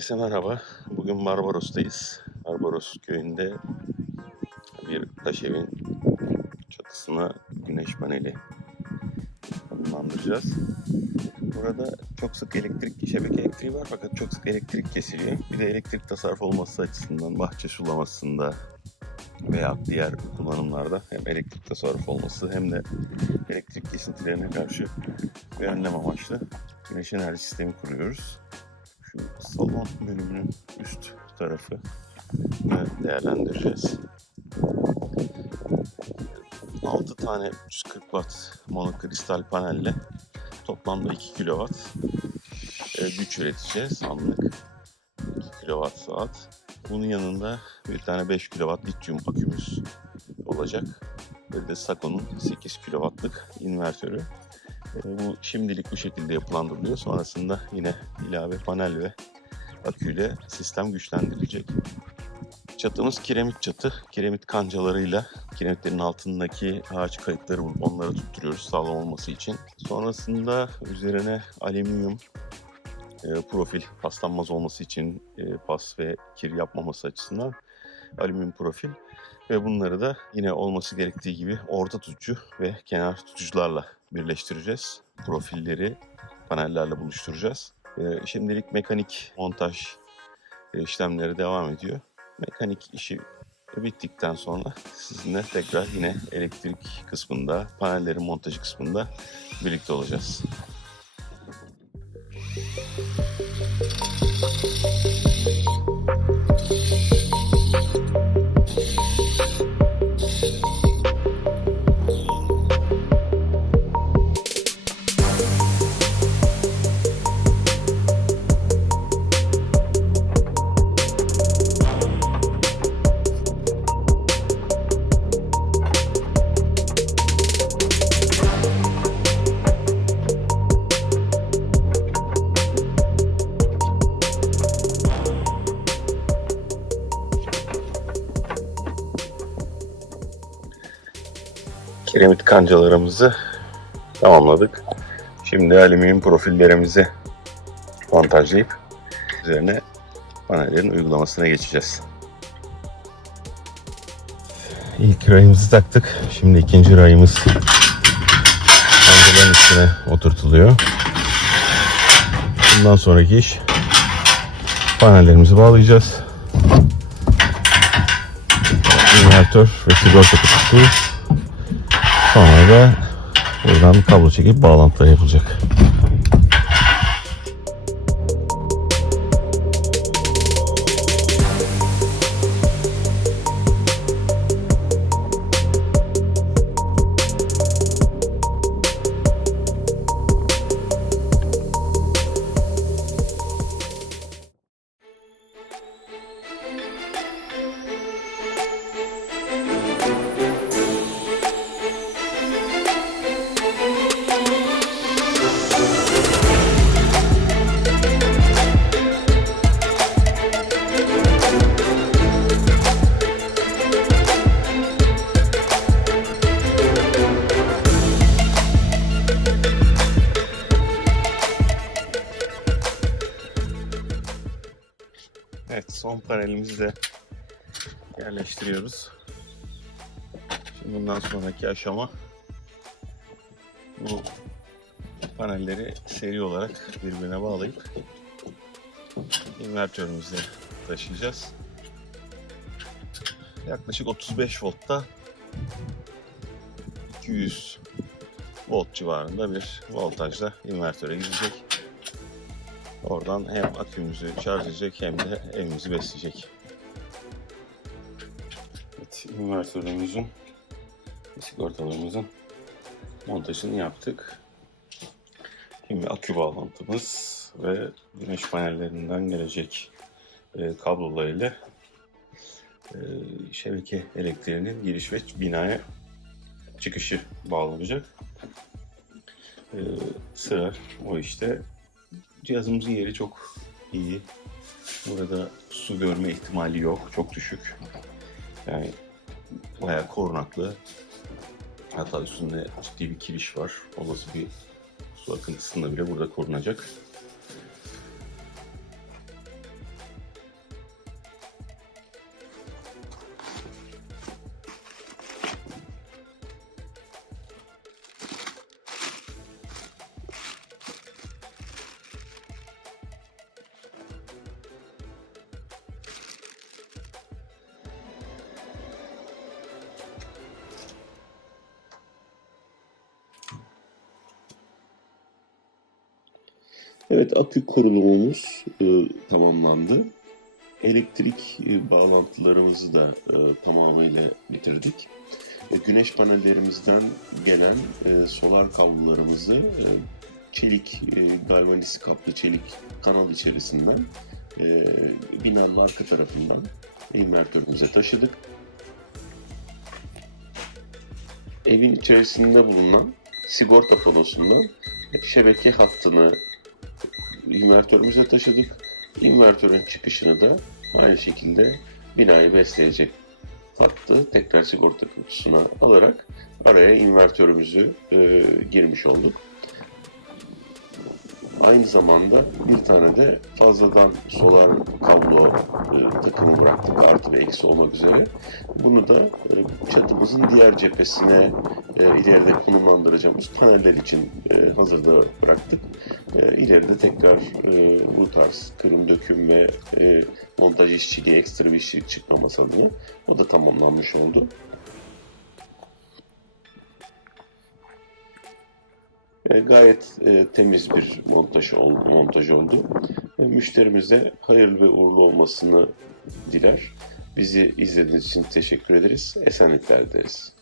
Herkese merhaba. Bugün Barbaros'tayız. Barbaros köyünde bir taş evin çatısına güneş paneli konumlandıracağız. Burada çok sık elektrik, şebeke elektriği var fakat çok sık elektrik kesiliyor. Bir de elektrik tasarruf olması açısından bahçe sulamasında veya diğer kullanımlarda hem elektrik tasarruf olması hem de elektrik kesintilerine karşı bir önlem amaçlı güneş enerji sistemi kuruyoruz şu salon bölümünün üst tarafı değerlendireceğiz. 6 tane 340 watt monokristal panelle toplamda 2 kilowatt e, güç üreteceğiz anlık. 2 kilowatt saat. Bunun yanında bir tane 5 kilowatt lityum akümüz olacak. Böyle de Sako'nun 8 kilowattlık invertörü. E, Bu şimdilik bu şekilde yapılandırılıyor. Sonrasında yine ilave panel ve aküyle sistem güçlendirilecek. Çatımız kiremit çatı. Kiremit kancalarıyla kiremitlerin altındaki ağaç kayıtları bulup onları tutturuyoruz sağlam olması için. Sonrasında üzerine alüminyum e, profil paslanmaz olması için e, pas ve kir yapmaması açısından alüminyum profil ve bunları da yine olması gerektiği gibi orta tutucu ve kenar tutucularla birleştireceğiz. Profilleri panellerle buluşturacağız. Ee, şimdilik mekanik montaj e, işlemleri devam ediyor. Mekanik işi bittikten sonra sizinle tekrar yine elektrik kısmında, panellerin montajı kısmında birlikte olacağız. Kiremit kancalarımızı tamamladık. Şimdi alüminyum profillerimizi montajlayıp üzerine panellerin uygulamasına geçeceğiz. İlk rayımızı taktık. Şimdi ikinci rayımız kancaların üstüne oturtuluyor. Bundan sonraki iş panellerimizi bağlayacağız. İnvertör ve sigorta kutusu Sonra da buradan kablo çekip bağlantılar yapılacak. Evet son panelimizi de yerleştiriyoruz. Şimdi bundan sonraki aşama bu panelleri seri olarak birbirine bağlayıp invertörümüze taşıyacağız. Yaklaşık 35 voltta 200 volt civarında bir voltajla invertöre gidecek. Oradan hem akümüzü şarj edecek hem de evimizi besleyecek. Evet, invertörümüzün ve sigortalarımızın montajını yaptık. Şimdi akü bağlantımız ve güneş panellerinden gelecek e, kablolarıyla e, şebeke elektriğinin giriş ve binaya çıkışı bağlanacak. E, sıra o işte Cihazımızın yeri çok iyi. Burada su görme ihtimali yok. Çok düşük. Yani bayağı korunaklı. Hatta üstünde ciddi bir kiriş var. Olası bir su akıntısında bile burada korunacak. Evet akü kurulumumuz e, tamamlandı. Elektrik e, bağlantılarımızı da e, tamamıyla bitirdik. E, güneş panellerimizden gelen e, solar kablolarımızı e, çelik, e, galvaniz kaplı çelik kanal içerisinden e, binanın arka tarafından invertörümüze taşıdık. Evin içerisinde bulunan sigorta panosundan şebeke hattını invertörümüze taşıdık. İnvertörün çıkışını da aynı şekilde binayı besleyecek hattı tekrar sigorta kutusuna alarak araya invertörümüzü e, girmiş olduk. Aynı zamanda bir tane de fazladan solar kablo e, takımı bıraktık artı ve eksi olmak üzere. Bunu da e, çatımızın diğer cephesine e, ileride konumlandıracağımız paneller için e, hazırda bıraktık. E, ileride tekrar e, bu tarz kırım döküm ve e, montaj işçiliği ekstra bir işçilik çıkmaması adına o da tamamlanmış oldu. E, gayet e, temiz bir montaj, montaj oldu. E, müşterimize hayırlı ve uğurlu olmasını diler. Bizi izlediğiniz için teşekkür ederiz. Esenlikler dileriz.